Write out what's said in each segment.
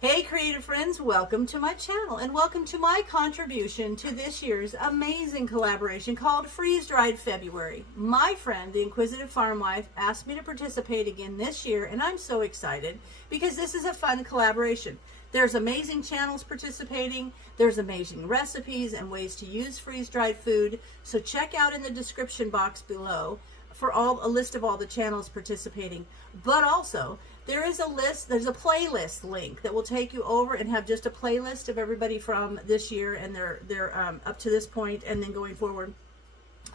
Hey creative friends, welcome to my channel and welcome to my contribution to this year's amazing collaboration called Freeze Dried February. My friend, the Inquisitive Farm Wife, asked me to participate again this year, and I'm so excited because this is a fun collaboration. There's amazing channels participating, there's amazing recipes and ways to use freeze-dried food, so check out in the description box below for a list of all the channels participating. But also, there's a playlist link that will take you over and have just a playlist of everybody from this year and their up to this point and then going forward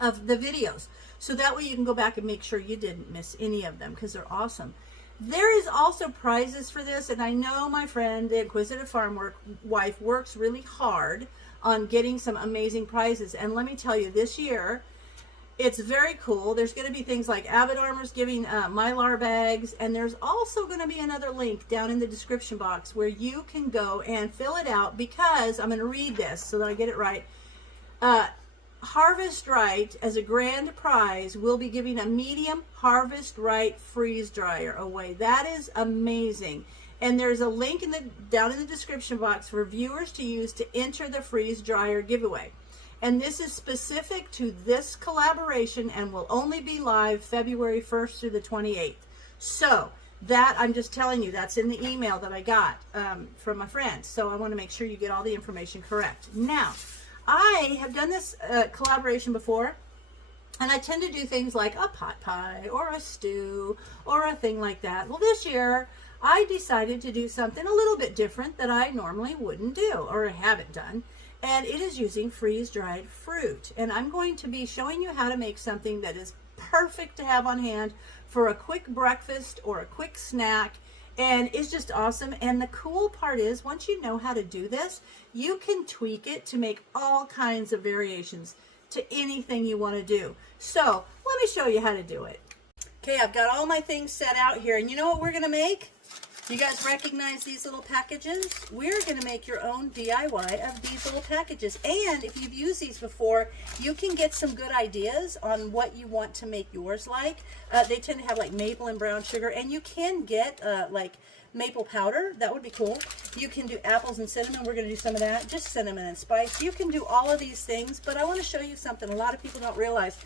of the videos. So that way you can go back and make sure you didn't miss any of them because they're awesome. There is also prizes for this, and I know my friend, the Inquisitive Farm Wife, works really hard on getting some amazing prizes. And let me tell you, this year, it's very cool. There's going to be things like Avid Armor's giving Mylar bags, and there's also going to be another link down in the description box where you can go and fill it out, because I'm going to read this so that I get it right. Harvest Right, as a grand prize, will be giving a medium Harvest Right freeze dryer away. That is amazing. And there's a link down in the description box for viewers to use to enter the freeze dryer giveaway. And this is specific to this collaboration and will only be live February 1st through the 28th. So that, I'm just telling you, that's in the email that I got from my friend. So I want to make sure you get all the information correct. Now, I have done this collaboration before, and I tend to do things like a pot pie or a stew or a thing like that. Well, this year I decided to do something a little bit different that I normally wouldn't do or haven't done. And it is using freeze-dried fruit. And I'm going to be showing you how to make something that is perfect to have on hand for a quick breakfast or a quick snack. And it's just awesome. And the cool part is, once you know how to do this, you can tweak it to make all kinds of variations to anything you want to do. So let me show you how to do it. Okay, I've got all my things set out here. And you know what we're going to make? You guys recognize these little packages? We're going to make your own DIY of these little packages. And if you've used these before, you can get some good ideas on what you want to make yours like. They tend to have like maple and brown sugar, and you can get like maple powder. That would be cool. You can do apples and cinnamon. We're going to do some of that. Just cinnamon and spice. You can do all of these things, but I want to show you something a lot of people don't realize.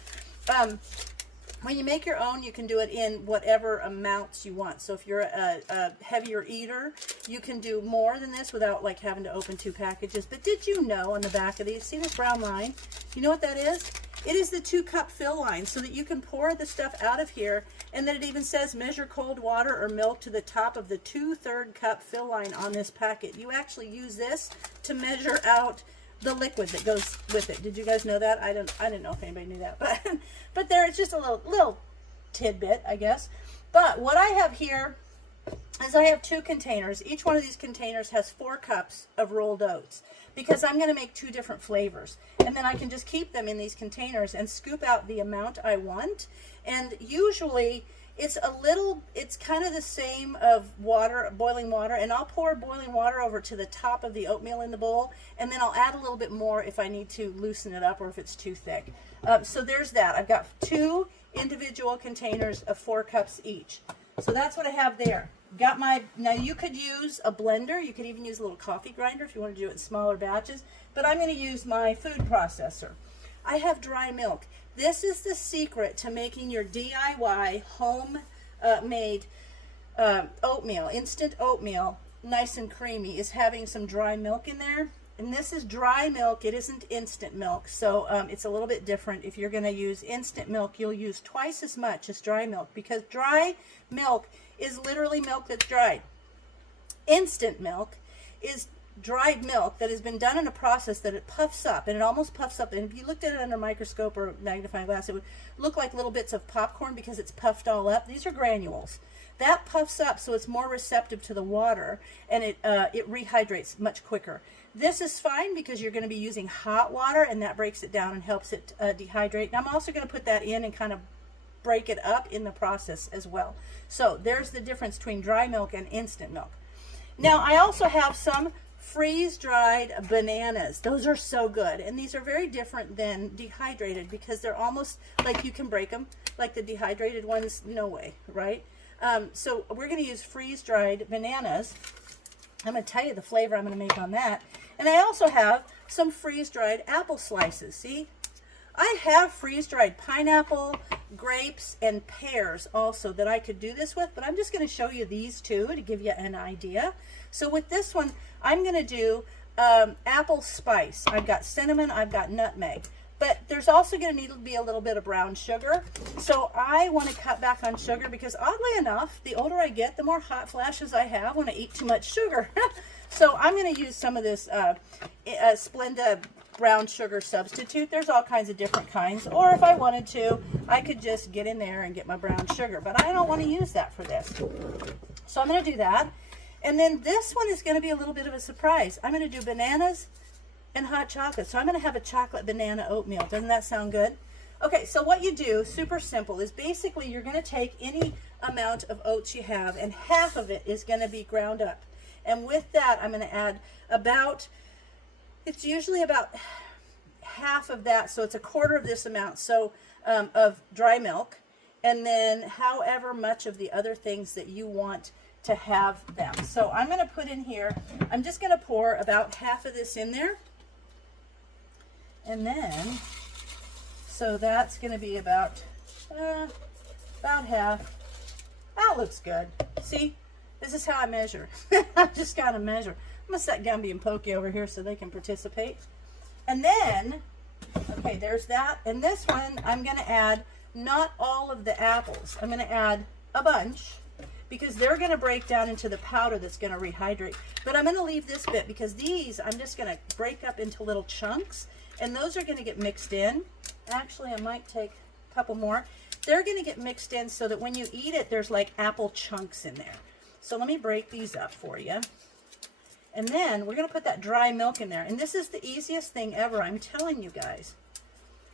When you make your own, you can do it in whatever amounts you want. So if you're a heavier eater, you can do more than this without like having to open 2 packages. But did you know on the back of these, see this brown line? You know what that is? It is the 2-cup fill line, so that you can pour the stuff out of here, and then it even says measure cold water or milk to the top of the 2/3 cup fill line on this packet. You actually use this to measure out the liquid that goes with it. Did you guys know that? I didn't know if anybody knew that, but there, it's just a little tidbit, I guess. But what I have here is I have 2 containers. Each one of these containers has 4 cups of rolled oats, because I'm going to make 2 different flavors, and then I can just keep them in these containers and scoop out the amount I want. And usually it's kind of the same of water, boiling water, and I'll pour boiling water over to the top of the oatmeal in the bowl, and then I'll add a little bit more if I need to loosen it up or if it's too thick. So there's that. I've got 2 individual containers of 4 cups each. So that's what I have there. Now you could use a blender, you could even use a little coffee grinder if you want to do it in smaller batches, but I'm going to use my food processor. I have dry milk. This is the secret to making your DIY home-made oatmeal, instant oatmeal, nice and creamy, is having some dry milk in there. And this is dry milk. It isn't instant milk, so it's a little bit different. If you're going to use instant milk, you'll use twice as much as dry milk, because dry milk is literally milk that's dried. Instant milk is dried milk that has been done in a process that it puffs up, and it almost puffs up, and if you looked at it under a microscope or magnifying glass, it would look like little bits of popcorn because it's puffed all up. These are granules. That puffs up so it's more receptive to the water, and it rehydrates much quicker. This is fine because you're going to be using hot water, and that breaks it down and helps it dehydrate. And I'm also going to put that in and kind of break it up in the process as well. So there's the difference between dry milk and instant milk. Now I also have some freeze-dried bananas. Those are so good, and these are very different than dehydrated because they're almost like you can break them. Like the dehydrated ones, no way, right? So we're going to use freeze-dried bananas, I'm going to tell you the flavor I'm going to make on that. And I also have some freeze-dried apple slices. See? I have freeze-dried pineapple, grapes, and pears also that I could do this with, but I'm just going to show you these two to give you an idea. So with this one, I'm going to do apple spice. I've got cinnamon, I've got nutmeg. But there's also going to need to be a little bit of brown sugar. So I want to cut back on sugar because oddly enough, the older I get, the more hot flashes I have when I eat too much sugar. So I'm going to use some of this Splenda brown sugar substitute. There's all kinds of different kinds. Or if I wanted to, I could just get in there and get my brown sugar. But I don't want to use that for this. So I'm going to do that. And then this one is going to be a little bit of a surprise. I'm going to do bananas and hot chocolate. So I'm going to have a chocolate banana oatmeal. Doesn't that sound good? Okay, so what you do, super simple, is basically you're going to take any amount of oats you have, and half of it is going to be ground up. And with that, I'm going to add about, it's usually about half of that, so it's a quarter of this amount, so of dry milk, and then however much of the other things that you want to have them. So I'm going to put in here, I'm just going to pour about half of this in there. And then, so that's going to be about half. That looks good. See, this is how I measure. I just got to measure. I'm going to set Gumby and Pokey over here so they can participate. And then, okay, there's that. And this one, I'm going to add not all of the apples. I'm going to add a bunch because they're going to break down into the powder that's going to rehydrate. But I'm going to leave this bit because these, I'm just going to break up into little chunks. And those are going to get mixed in. Actually, I might take a couple more. They're going to get mixed in so that when you eat it, there's like apple chunks in there. So let me break these up for you. And then we're going to put that dry milk in there. And this is the easiest thing ever, I'm telling you guys.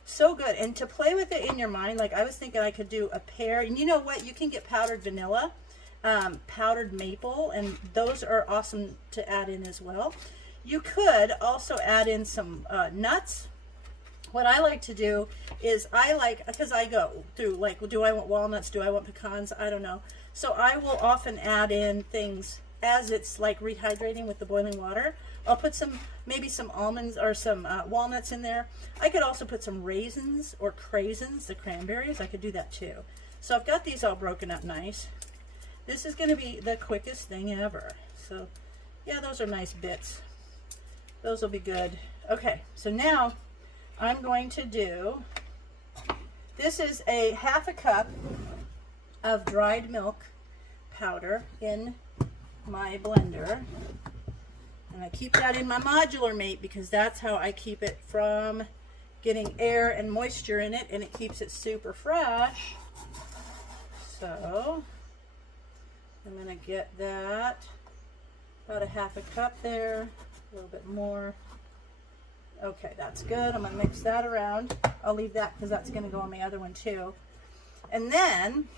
So good. And to play with it in your mind, like I was thinking I could do a pear. And you know what? You can get powdered vanilla, powdered maple, and those are awesome to add in as well. You could also add in some nuts. What I like to do is because I go through like, do I want walnuts? Do I want pecans? I don't know. So I will often add in things as it's like rehydrating with the boiling water. I'll put maybe some almonds or some walnuts in there. I could also put some raisins or craisins, the cranberries. I could do that too. So I've got these all broken up nice. This is going to be the quickest thing ever. So yeah, those are nice bits. Those will be good. Okay, so now I'm going to do, this is a half a cup of dried milk powder in my blender. And I keep that in my modular mate because that's how I keep it from getting air and moisture in it, and it keeps it super fresh. So I'm going to get that, about a half a cup there. A little bit more. Okay, that's good. I'm going to mix that around. I'll leave that because that's going to go on the other one too. And then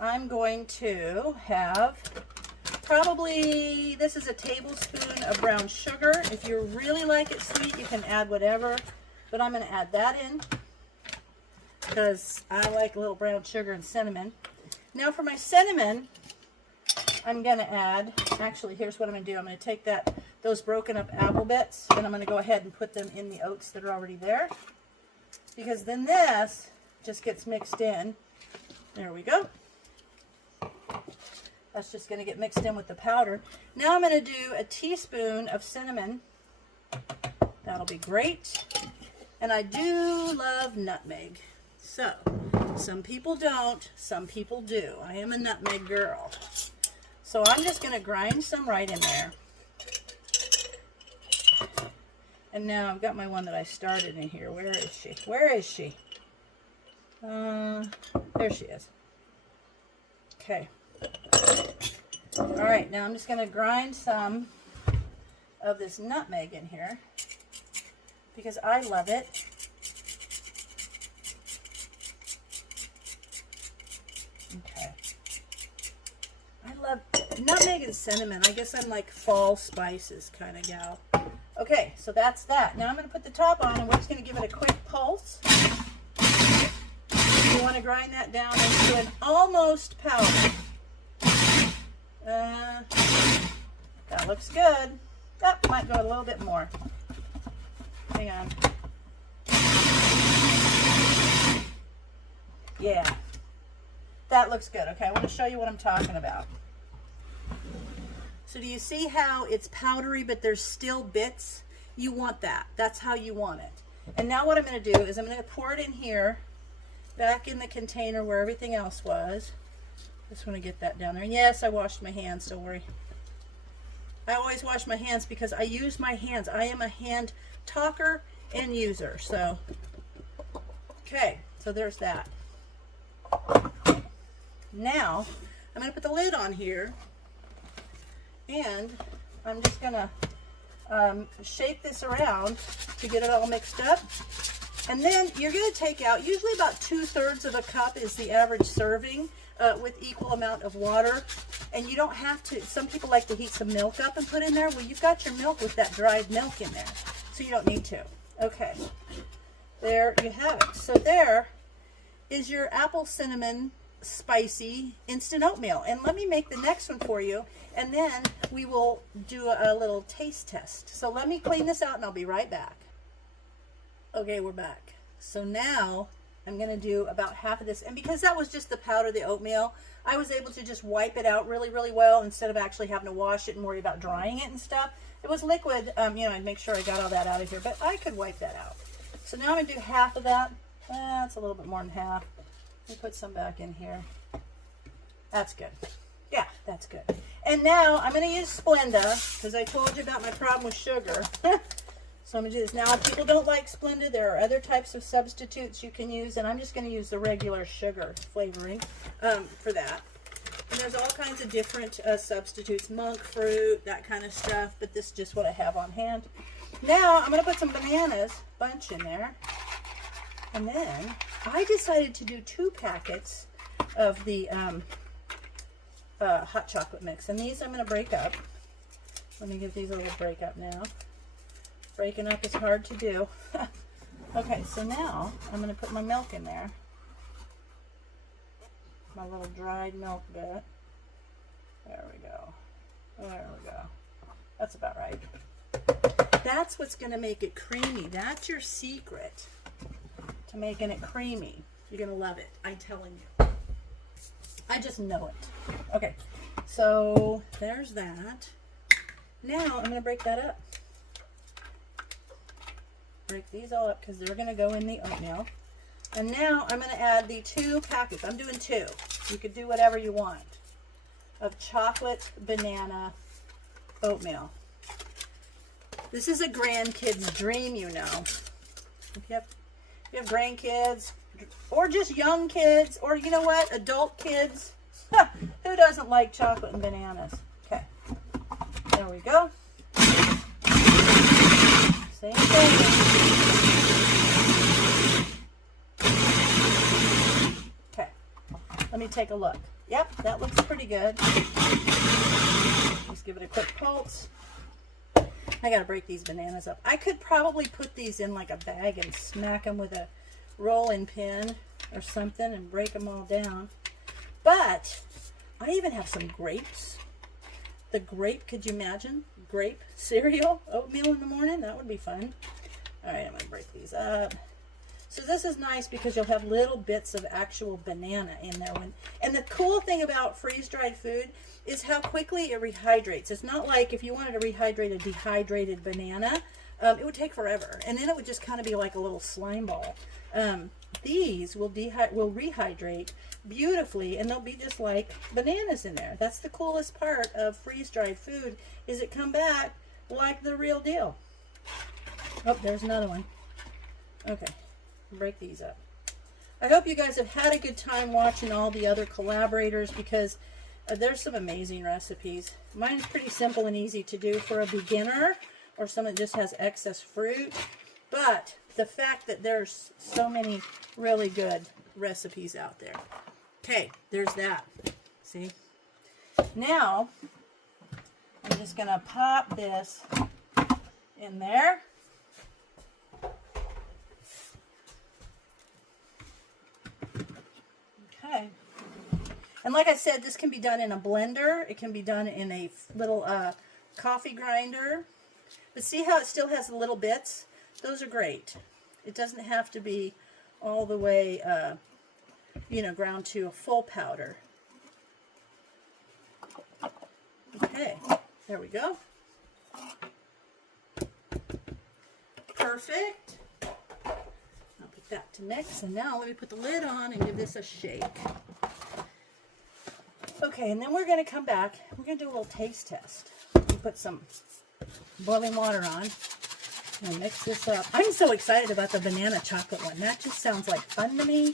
I'm going to have probably, this is a tablespoon of brown sugar. If you really like it sweet, you can add whatever. But I'm going to add that in because I like a little brown sugar and cinnamon. Now for my cinnamon, I'm going to add, actually, here's what I'm going to do. I'm going to take those broken up apple bits, and I'm going to go ahead and put them in the oats that are already there. Because then this just gets mixed in. There we go. That's just going to get mixed in with the powder. Now I'm going to do a teaspoon of cinnamon. That'll be great. And I do love nutmeg. So, some people don't, some people do. I am a nutmeg girl. So I'm just going to grind some right in there. And now I've got my one that I started in here. Where is she? Where is she? There she is. Okay. All right, now I'm just going to grind some of this nutmeg in here because I love it. Okay. I love nutmeg and cinnamon. I guess I'm like fall spices kind of gal. Okay, so that's that. Now I'm going to put the top on and we're just going to give it a quick pulse. You want to grind that down into an almost powder. That looks good. That might go a little bit more. Hang on. Yeah. That looks good. Okay, I want to show you what I'm talking about. So do you see how it's powdery, but there's still bits? You want that. That's how you want it. And now what I'm going to do is I'm going to pour it in here, back in the container where everything else was. Just want to get that down there. And yes, I washed my hands, don't worry. I always wash my hands because I use my hands. I am a hand talker and user. So, okay, so there's that. Now, I'm going to put the lid on here, and I'm just going to shake this around to get it all mixed up. And then you're going to take out, usually about 2/3 of a cup is the average serving, with equal amount of water. And you don't have to, some people like to heat some milk up and put in there. Well, you've got your milk with that dried milk in there, so you don't need to. Okay, there you have it. So there is your apple cinnamon spicy instant oatmeal. And let me make the next one for you, and then we will do a little taste test. So let me clean this out and I'll be right back. Okay, we're back. So now I'm going to do about half of this, and because that was just the powder, the oatmeal, I was able to just wipe it out really, really well instead of actually having to wash it and worry about drying it and stuff. It was liquid, you know, I'd make sure I got all that out of here, but I could wipe that out. So now I'm going to do half of that. That's a little bit more than half. Let me put some back in here. That's good. Yeah, that's good. And now I'm going to use Splenda, because I told you about my problem with sugar. So I'm going to do this. Now, if people don't like Splenda, there are other types of substitutes you can use, and I'm just going to use the regular sugar flavoring for that. And there's all kinds of different substitutes, monk fruit, that kind of stuff, but this is just what I have on hand. Now, I'm going to put some bananas bunch in there. And then I decided to do 2 packets of the hot chocolate mix. And these I'm going to break up. Let me give these a little break up now. Breaking up is hard to do. Okay, so now I'm going to put my milk in there. My little dried milk bit. There we go. There we go. That's about right. That's what's going to make it creamy. That's your secret to making it creamy. You're going to love it. I'm telling you. I just know it. Okay, so there's that. Now I'm going to break that up. Break these all up because they're going to go in the oatmeal. And now I'm going to add the 2 packets. I'm doing 2. You could do whatever you want. Of chocolate banana oatmeal. This is a grandkid's dream, you know. If you have grandkids, or just young kids, or you know what, adult kids. Who doesn't like chocolate and bananas? Okay. There we go. Same thing. Okay, let me take a look. Yep, that looks pretty good. Just give it a quick pulse. I gotta break these bananas up. I could probably put these in like a bag and smack them with a rolling pin or something and break them all down. But I even have some grapes. The grape, could you imagine? Grape cereal, oatmeal in the morning? That would be fun. All right, I'm gonna break these up. So this is nice because you'll have little bits of actual banana in there. And the cool thing about freeze-dried food is how quickly it rehydrates. It's not like if you wanted to rehydrate a dehydrated banana, it would take forever. And then it would just kind of be like a little slime ball. These will rehydrate beautifully, and they'll be just like bananas in there. That's the coolest part of freeze-dried food, is it come back like the real deal. Oh, there's another one. Okay, break these up. I hope you guys have had a good time watching all the other collaborators, because there's some amazing recipes. Mine's pretty simple and easy to do for a beginner or someone that just has excess fruit. But the fact that there's so many really good recipes out there. Okay, there's that. See? Now, I'm just going to pop this in there. Okay. And like I said, this can be done in a blender. It can be done in a little coffee grinder. But see how it still has the little bits? Those are great. It doesn't have to be all the way, you know, ground to a full powder. Okay, there we go. Perfect. I'll put that to mix, and now let me put the lid on and give this a shake. Okay, and then we're going to come back. We're going to do a little taste test. We'll put some boiling water on and mix this up. I'm so excited about the banana chocolate one. That just sounds like fun to me.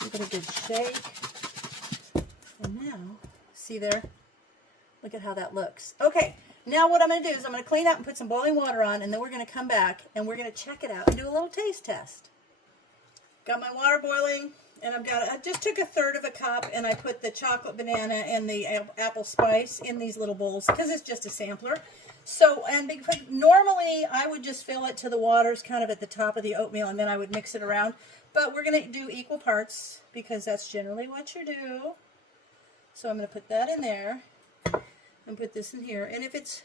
Give it a good shake. And now, see there? Look at how that looks. Okay, now what I'm going to do is I'm going to clean up and put some boiling water on, and then we're going to come back and we're going to check it out and do a little taste test. Got my water boiling. And I just took 1/3 of a cup and I put the chocolate banana and the apple spice in these little bowls because it's just a sampler. So, and because normally I would just fill it to the waters kind of at the top of the oatmeal and then I would mix it around. But we're going to do equal parts because that's generally what you do. So I'm going to put that in there and put this in here. And if it's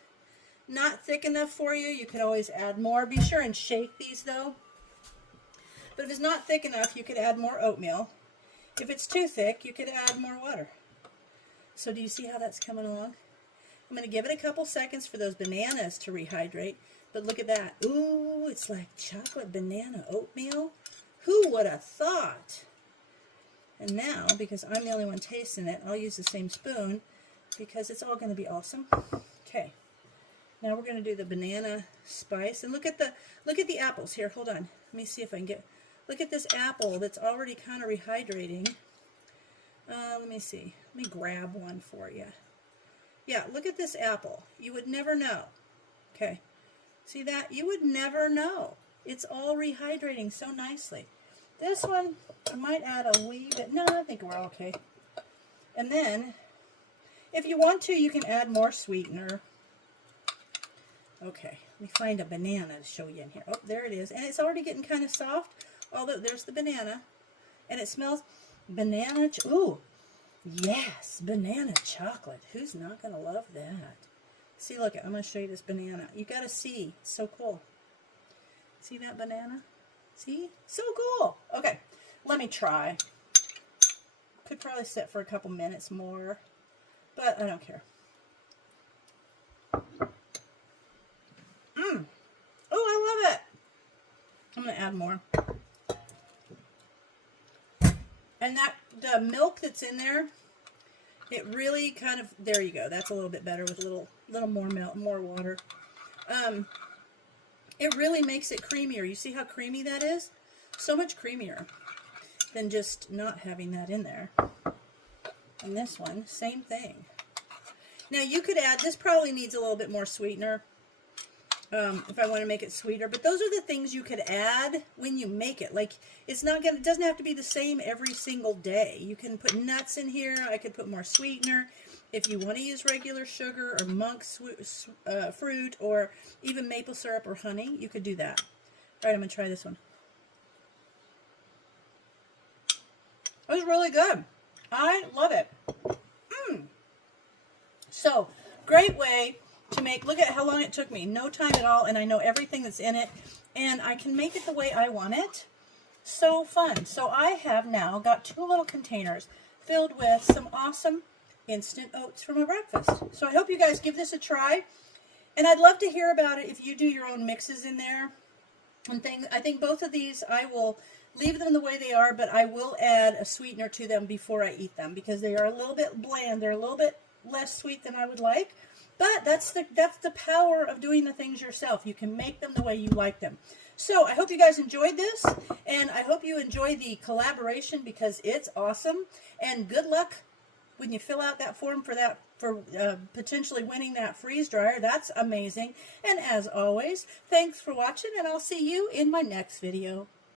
not thick enough for you, you can always add more. Be sure and shake these though. But if it's not thick enough, you could add more oatmeal. If it's too thick, you could add more water. So do you see how that's coming along? I'm going to give it a couple seconds for those bananas to rehydrate. But look at that. Ooh, it's like chocolate banana oatmeal. Who would have thought? And now, because I'm the only one tasting it, I'll use the same spoon because it's all going to be awesome. Okay. Now we're going to do the banana spice. And look at the apples here. Hold on. Let me see if I can get... Look at this apple that's already kind of rehydrating. Let me see. Let me grab one for you. Yeah, look at this apple. You would never know. Okay. See that? You would never know. It's all rehydrating so nicely. This one, I might add a wee bit. No, I think we're okay. And then, if you want to, you can add more sweetener. Okay. Let me find a banana to show you in here. Oh, there it is. And it's already getting kind of soft. Although there's the banana. And it smells banana. Ooh. Yes. Banana chocolate. Who's not going to love that? See, look. I'm going to show you this banana. You got to see. It's so cool. See that banana? See? So cool. Okay. Let me try. Could probably sit for a couple minutes more. But I don't care. Oh, I love it. I'm going to add more. And the milk that's in there, it really kind of, there you go. That's a little bit better with a little more milk, more water. It really makes it creamier. You see how creamy that is? So much creamier than just not having that in there. And this one, same thing. Now you could add, this probably needs a little bit more sweetener. If I want to make it sweeter, but those are the things you could add when you make it. Like, it doesn't have to be the same every single day. You can put nuts in here. I could put more sweetener. If you want to use regular sugar or monk fruit or even maple syrup or honey, you could do that. All right, I'm going to try this one. It was really good. I love it. So, great way to make, look at how long it took me. No time at all, and I know everything that's in it, and I can make it the way I want it. So fun. So I have now got 2 little containers filled with some awesome instant oats for my breakfast. So I hope you guys give this a try, and I'd love to hear about it if you do your own mixes in there and things. I think both of these, I will leave them the way they are, but I will add a sweetener to them before I eat them because they are a little bit bland. They're a little bit less sweet than I would like. But that's the power of doing the things yourself. You can make them the way you like them. So I hope you guys enjoyed this, and I hope you enjoy the collaboration because it's awesome. And good luck when you fill out that form for potentially winning that freeze dryer. That's amazing. And as always, thanks for watching, and I'll see you in my next video.